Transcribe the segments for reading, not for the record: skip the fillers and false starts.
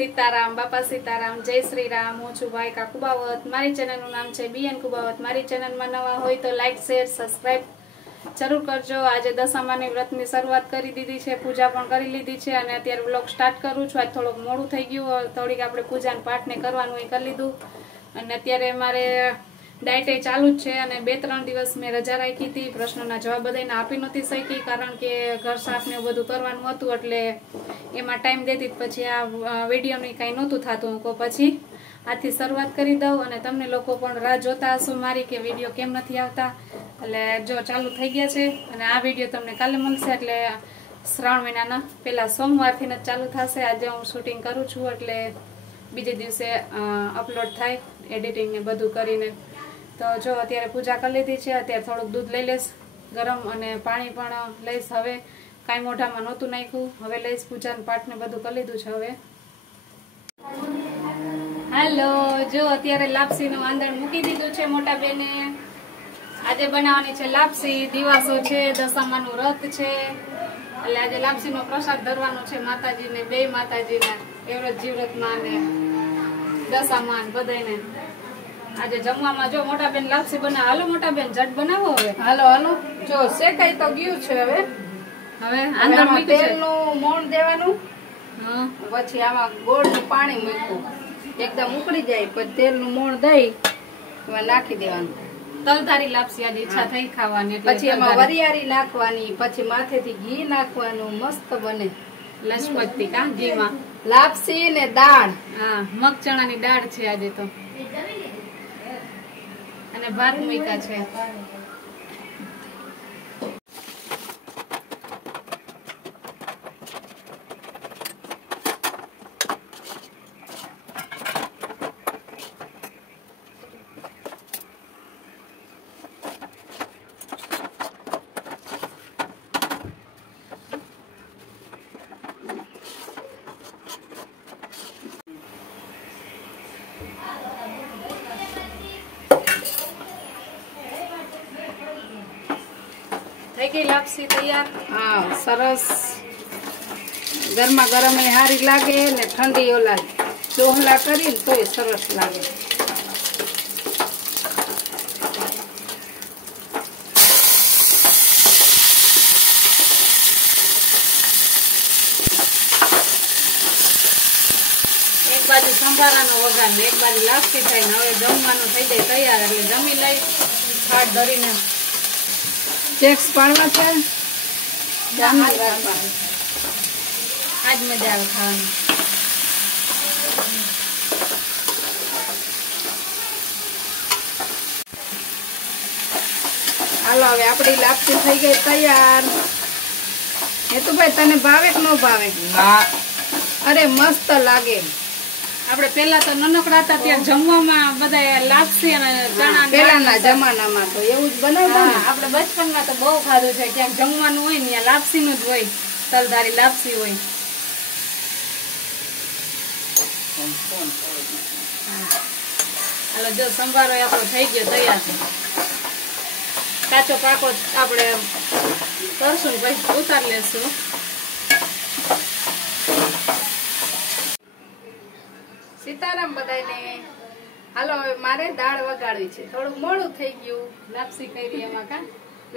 सीताराम बापा सीताराम जय श्री राम। हूँ छू भाई का कुबावत। मारी चेनल નું નામ છે બીએન કુબાવત। મારી ચેનલ માં નવા હોય તો લાઈક શેર સબસ્ક્રાઇબ જરૂર કરજો। આજે દશામાની વ્રતની શરૂઆત કરી દીધી છે, પૂજા પણ કરી લીધી છે અને અત્યારે વ્લોગ સ્ટાર્ટ કરું છું। આજ થોડુંક મોડું થઈ ગયું, થોડીક આપણે પૂજાના પાઠને કરવાનું એ કરી લીધું અને અત્યારે મારે ડાયટે ચાલુ જ છે અને 2-3 દિવસ મેં રજા રાખી હતી। પ્રશ્નોના જવાબ બધાને આપી નહોતી શકી કારણ કે ઘર સાફ ને બધું કરવાનું હતું એટલે એમાં ટાઈમ દેતી પછી આ વિડીયોની કાંઈ નહોતું થતું। હું પછી આજથી શરૂઆત કરી દઉં અને તમને લોકો પણ રાહ જોતા હશો મારી કે વિડીયો કેમ નથી આવતા। એટલે જો ચાલુ થઈ ગયા છે અને આ વિડીયો તમને કાલે મળશે એટલે શ્રાવણ મહિનાના પહેલા સોમવારથી જ ચાલુ થશે। આજે હું શૂટિંગ કરું છું એટલે બીજે દિવસે અપલોડ થાય એડિટિંગ ને બધું કરીને। તો જો અત્યારે પૂજા કરી લીધી છે, અત્યારે થોડુંક દૂધ લઈ લઈશ ગરમ અને પાણી પણ લઈશ। હવે કાંઈ મોઢામાં નહોતું નાખ્યું, હવે લઈશ પૂજાનું પાઠ ને બધું કરી લીધું છે। હવે હાલો જો અત્યારે લાપસીનું આંધણ મૂકી દીધું છે મોટા બેને। આજે બનાવવાની છે લાપસી, દિવાસો છે, દશામાનું વ્રત છે એટલે આજે લાપસીનો પ્રસાદ ધરવાનો છે માતાજીને, બે માતાજીને, એવરત જીવ્રતમાં ને દશામાન બધાને। આજે જમવામાં જો મોટા બેન લાપસી બનાવ। હાલો મોટા બેન ઝટ બનાવો હવે। હાલો હાલો જો શેકાઈ તો ગયું છે। હવે આમાં તેલનું મોણ દેવાનું, પછી આમાં ગોળનું પાણી મૂકવું, એકદમ ઉકળી જાય પછી તેલનું મોણ દઈ એમાં નાખી દેવાનું। તલધારી લાપસી આજે ઈચ્છા થઈ ખાવાની, પછી એમાં વરિયાળી નાખવાની, પછી માથેથી ઘી નાખવાનું, મસ્ત બને લસપતિ કા ઘીમાં લાપસી ને દાળ। હા મગ ચણાની દાળ છે આજે તો અને ભાત મૂક્યા છે। થઈ ગઈ લાપસી તૈયાર। હા સરસ, ગરમા ગરમ એ સારી લાગે ને ઠંડી ઓલા ડોહલા કરીને તોય સરસ લાગે। એક બાજુ સંભારાનો વઘાર ને એક બાજુ લાપસી થાય ને હવે જમવાનું થઈ જાય તૈયાર એટલે જમી લઈ થાળ ધરીને ચેક્સ પાડવા છે। આજ મજા આવે ખાવાની। હાલો હવે આપડી લાપસી થઈ ગઈ તૈયાર। હેતુભાઈ તને ભાવે કે ન ભાવે? અરે મસ્ત લાગે। આપણે પેલા તો નનકડા હતા ત્યારે જમવામાં બધા લાપસી અને ચણા પેલાના જમાનામાં તો એવું જ બનાવતા ને। આપણે બચપનમાં તો બહુ ખાધું છે, ક્યાંક જમવાનું હોય ને ત્યાં લાપસી નું જ હોય, તલધારી લાપસી હોય। હાલો જો સંભારો આપણો થઈ ગયો તૈયાર। કાચો પાકો આપણે કરશું પછી ઉતાર લેશું। સીતારામ બધાને। હાલો હવે મારે દાળ વગાડવી છે, થોડુંક મોડું થઈ ગયું, લાપસી કરી એમાં કા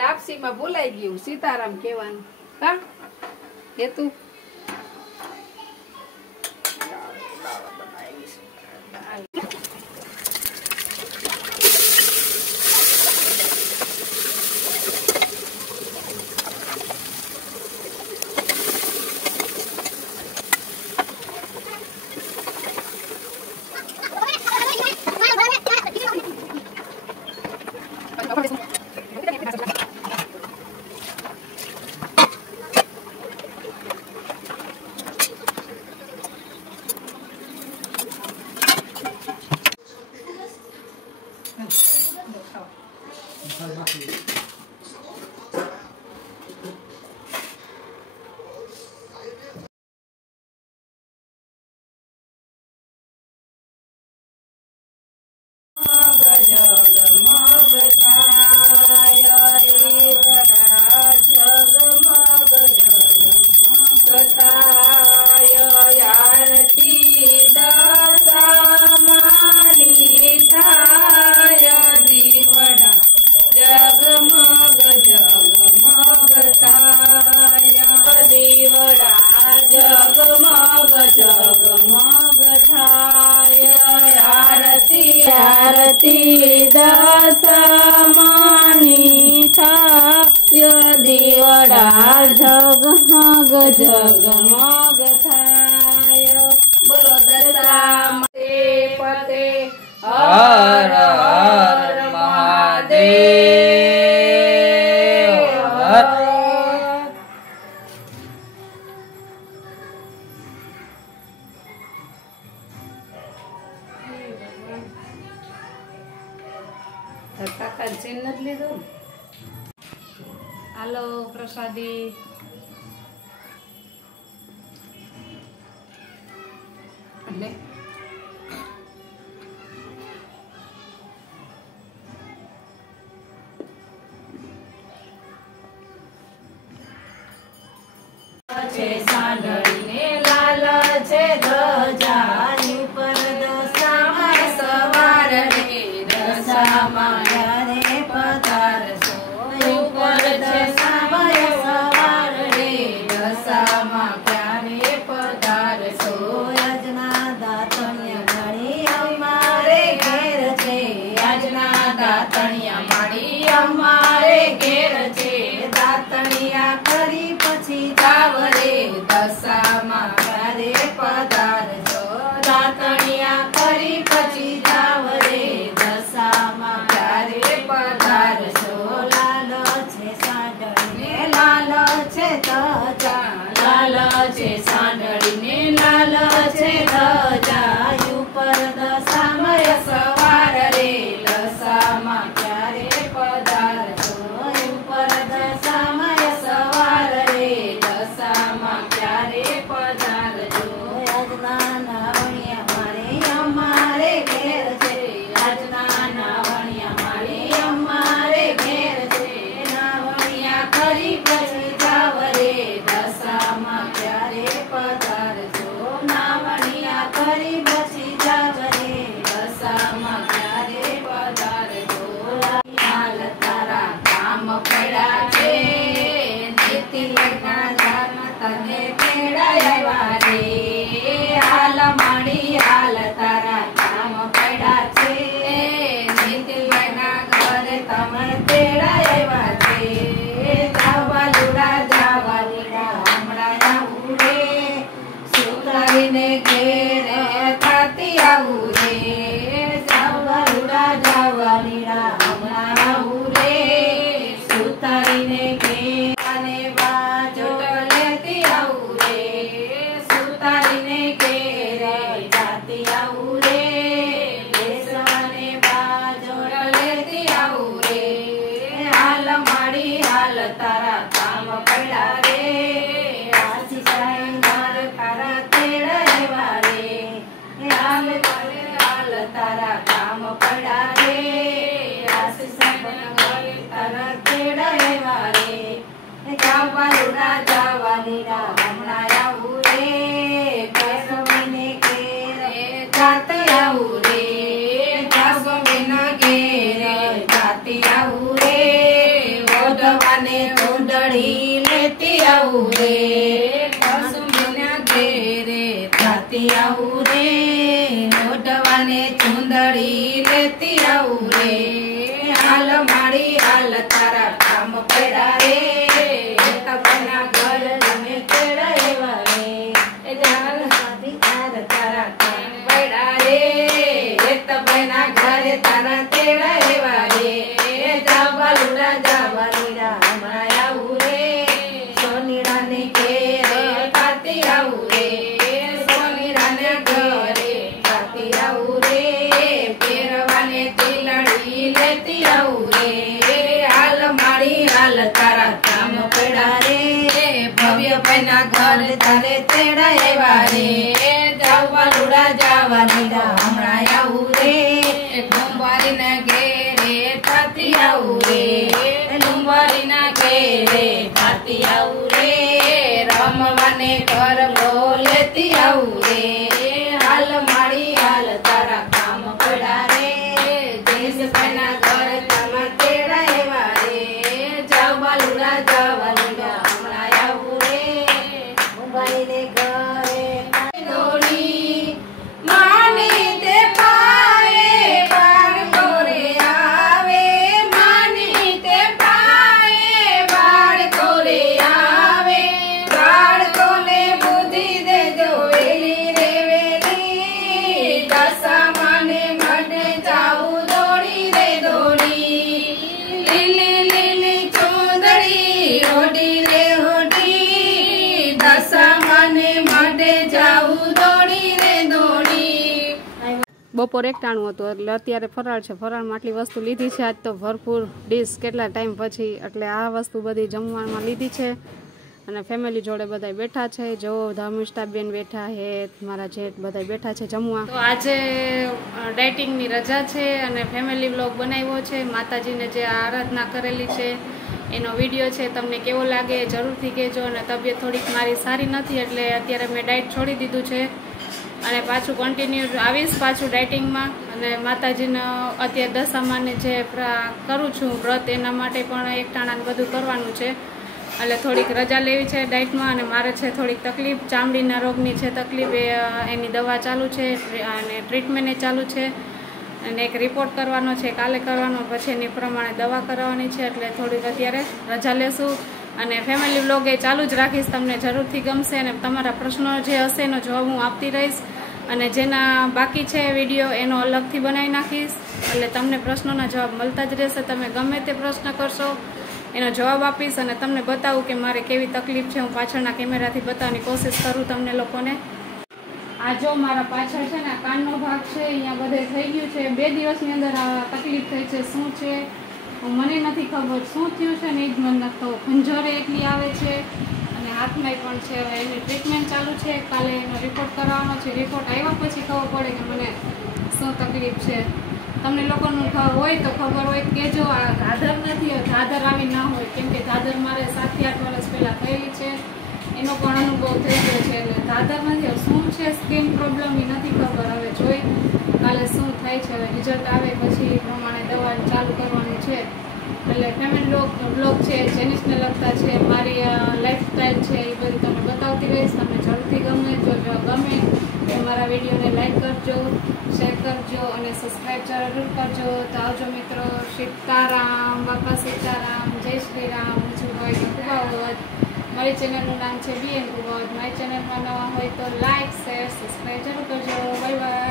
લાપસીમાં ભૂલાઈ ગયું સીતારામ કહેવાનું કા હેતુ। આરતી જગમગ થાય આરતી આરતી દસમાની થાય દીવડા જગમગ જગમગ થાય બોલો દશામાને પતે હર હર મહાદેવ હર કાકા જીન નથી લીધું હાલો પ્રસાદી એટલે છે સાંડળીને લાલ છે ધજાની ઉપર દશામાં સવાર રે દશામાં રે પધારશો ઉપર દશામાં સવાર રે દશામાં ક્યારે પધારશો આજના દાતણિયા માળી અમારે ઘેર છે આજના દાતણિયા માળી અમારે ઘેર છે દાતણિયા કરી પછી જાવ રે દશામાં ક્યારે પધારશો દાતણિયા કરી પછી જાવ રે દશામાં ક્યારે પધારશો લાલ છે સાંડળીને લાલ છે ધજા લાલ છે સાંડળીને લાલ છે ધજા ઉપર દશામાં સવાર રે દશામાં ક્યારે પધારશો ઉપર દશામાં સવાર રે દશામાં ક્યારે પધારશો આજના નાવણિયા મારે અમારે ઘેર છે આજના નાવણિયા મારે અમારે ઘેર છે નાવણિયા કરી પછી જાવ રે દશામાં ક્યારે પધારશો નાવણિયા કરી પછી જાવ રે દશામાં ક્યારે પધારશો હાલ તારા કામ પડ્યા છે નીતિ લગ્ન ધર્મ તને તેડાવ્યા રે હાલ માડી હાલ તારા કામ પડ્યા છે નીતિ લગ્ન ઘર તમે તેડાવ્યા છે જાવા લુડા હમણાં આવું રે સુતારીને ઘેરે થાતી આવું રે જાવા લુડા હમણાં આવું રે સુતારીને ઘેરે બાજો લેતી આવું રે સુતારીને ઘેરે જાતી આવું રે બેસવાને બાજો લેતી આવું રે હાલ માડી હાલ તારા કામ પડ્યા રે આશી સાઈ માર તારા તેડાવ્યા રે હાલ હાલ તારા કામ પડ્યા રે આશી સાઈ તારા તેડાવ્યા રે જવાની હમણાં આવું રે બેસવીને ઘેરે જાતી આવું રે જાસવીના ઘેરે જાતી આવું રે ઓઢવાને ચૂંદડી લેતી આવું રે જાસવીના ઘેરે જાતી આવું રે ઓઢવાને ચૂંદડી લેતી આવું રે હાલ માડી હાલ તારા કામ પડ્યા રે તબના ઘર તમે તેડાવ્યા રે હાલ માડી હાલ તારા કામ પડ્યા રે તબના ઘર તારા તેડાવ્યા રે જાવા લુડા હમણાં આવું રે સોનીરાને ઘેરે ખાતી આવું રે સોનીરાને ઘરે ખાતી આવું રે પહેરવાને તિલડી લેતી આવું રે હાલ માડી હાલ તારા કામ પડ્યા રે ભવ્ય પૈના ઘર તારે તેડાવ્યા રે જાવા લુડા હમણાં આવું રે ડુંબારીના ઘેરે ખાતી આવું રે ડુંબારીના ઘેરે ખાતી આવું રે રમવાને ગરબો લેતી આવું રે હાલ માડી હાલ તારા કામ પડ્યા રે દેશ પૈના ઘર તમે તેડાવ્યા રે જાવા લુડા હમણાં આવું રે મુંબઈને ઘરે બપોર એકટાણું હતું એટલે અત્યારે ફરાળ છે. ફરાળમાં આટલી વસ્તુ લીધી છે આજ તો ભરપૂર ડીશ કેટલા ટાઈમ પછી, એટલે આ વસ્તુ બધી જમવામાં લીધી છે અને ફેમિલી જોડે બધા બેઠા છે. જો ધર્મિષ્ઠાબેન બેઠા હે, મારા જેઠ બધા બેઠા છે જમવા. તો આજે ડાયટિંગની રજા છે અને ફેમિલી વ્લોગ બનાવ્યો છે. માતાજીને જે આરાધના કરેલી છે એનો વિડીયો છે, તમને કેવો લાગે જરૂરથી કહેજો. અને તબિયત થોડીક મારી સારી નથી એટલે અત્યારે મેં ડાયટ છોડી દીધું છે અને પાછું કન્ટિન્યુ આવીશ પાછું ડાયટિંગમાં. અને માતાજીને અત્યારે દશામાને જે કરું છું વ્રત એના માટે પણ એકટાણા બધું કરવાનું છે એટલે થોડીક રજા લેવી છે ડાયટમાં. અને મારે છે થોડીક તકલીફ, ચામડીના રોગની છે તકલીફ, એની દવા ચાલુ છે અને ટ્રીટમેન્ટ ચાલુ છે અને એક રિપોર્ટ કરવાનો છે કાલે કરવાનો, પછી એની પ્રમાણે દવા કરાવવાની છે એટલે થોડીક અત્યારે રજા લેશું. અને ફેમિલી વ્લોગ એ ચાલુ જ રાખીશ, તમને જરૂરથી ગમશે અને તમારા પ્રશ્નો જે હશે એનો જવાબ હું આપતી રહીશ. અને જેના બાકી છે વિડીયો એનો અલગથી બનાવી નાખીશ એટલે તમને પ્રશ્નોના જવાબ મળતા જ રહેશે. તમે ગમે તે પ્રશ્ન કરશો એનો જવાબ આપીશ અને તમને બતાવું કે મારે કેવી તકલીફ છે. હું પાછળના કેમેરાથી બતાવવાની કોશિશ કરું તમને લોકોને. આ જો મારા પાછળ છે ને કાનનો ભાગ છે, અહીંયા બધે થઈ ગયું છે. 2 દિવસની અંદર આ તકલીફ થઈ છે. શું છે મને નથી ખબર, શું થયું છે ને એ જ મને નથી ખબર. ખંજરે એટલી આવે છે અને હાથમાં પણ છે. હવે એની ટ્રીટમેન્ટ ચાલુ છે, કાલે એનો રિપોર્ટ કરાવવાનો છે. રિપોર્ટ આવ્યા પછી ખબર પડે કે મને શું તકલીફ છે. તમને લોકોનું હોય તો ખબર હોય કહેજો. આ ધાધર નથી, ધાધર આવી ના હોય કેમ કે ધાધર મારે 7 થી 8 વર્ષ પહેલાં થયેલી છે, એનો પણ અનુભવ થઈ ગયો છે એટલે ધાધર નથી. શું છે સ્કિન પ્રોબ્લેમ એ નથી ખબર. હવે જોઈ કાલે શું થાય છે, હવે રિઝલ્ટ આવે પછી એ પ્રમાણે દવા ચાલુ કરવાની છે. એટલે ફેમિલી બ્લોગ છે જેનિસને લગતા છે, મારી લાઈફસ્ટાઈલ છે એ બધું તમને બતાવતી રહીશ. તમને જરૂરથી ગમે, જો ગમે તો મારા વિડીયોને લાઈક કરજો, શેર કરજો અને સબસ્ક્રાઈબ જરૂર કરજો. તો આવજો મિત્રો. સીતારામ, બાપા સીતારામ, જય શ્રી રામ. હું છું ભાઈ કુબાવત. મારી ચેનલનું નામ છે BN કુબાવત. મારી ચેનલમાં નવા હોય તો લાઈક, શેર, સબસ્ક્રાઈબ જરૂર કરજો. Bye bye.